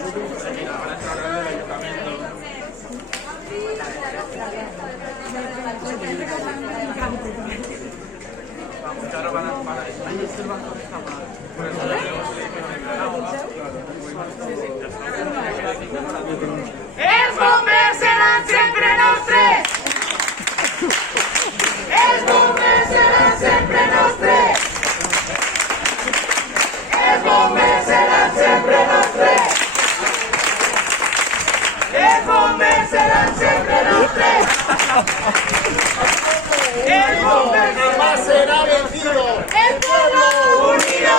Els bombers seran sempre nostres! Els bombers seran sempre nostres! Els bombers seran sempre nostres! Els bombers seran sempre nostres! El bomber jamás será vencido! ¡El pueblo unido!